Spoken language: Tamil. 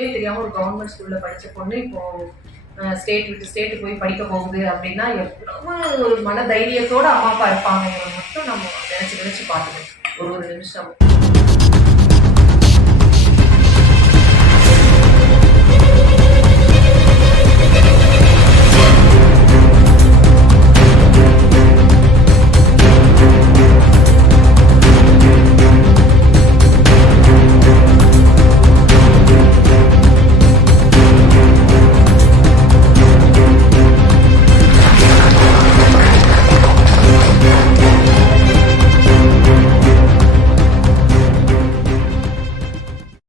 எதுவுமே தெரியாமல் ஒரு கவர்மெண்ட் ஸ்கூலில் படித்த பொண்ணு இப்போ ஸ்டேட் விட்டு ஸ்டேட்டு போய் படிக்க போகுது அப்படின்னா எவ்வளவு ஒரு மன தைரியத்தோடு அம்மா அப்பா இருப்பாங்க மட்டும் நம்ம நினச்சி பார்த்துக்கணும் ஒரு நிமிஷம்.